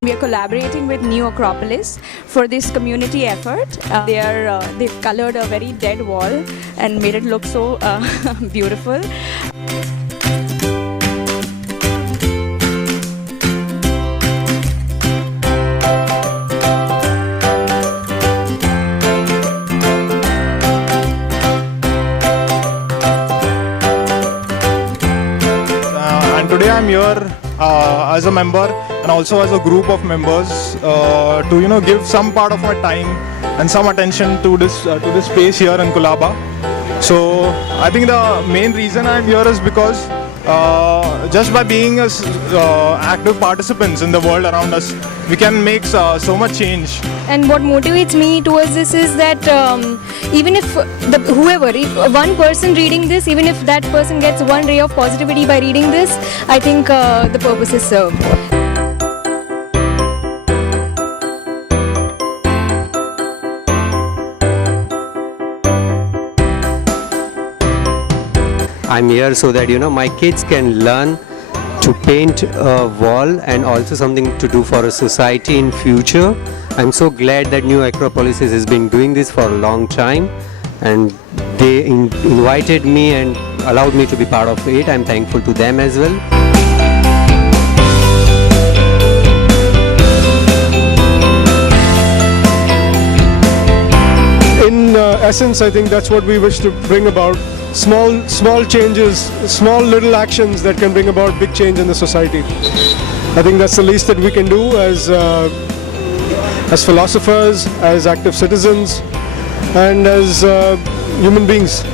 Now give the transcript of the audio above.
We are collaborating with New Acropolis for this community effort. They've colored a very dead wall and made it look so beautiful. And today I'm here as a member and also as a group of members to give some part of my time and some attention to this space here in Colaba. So I think the main reason I'm here is because just by being active participants in the world around us, we can make so much change. And what motivates me towards this is that even if if one person reading this, even if that person gets one ray of positivity by reading this, I think the purpose is served. I'm here so that my kids can learn to paint a wall and also something to do for a society in future. I'm so glad that New Acropolis has been doing this for a long time, and they invited me and allowed me to be part of it. I'm thankful to them as well. In essence, I think that's what we wish to bring about. Small changes, small little actions that can bring about big change in the society. I think that's the least that we can do as philosophers, as active citizens, and as human beings.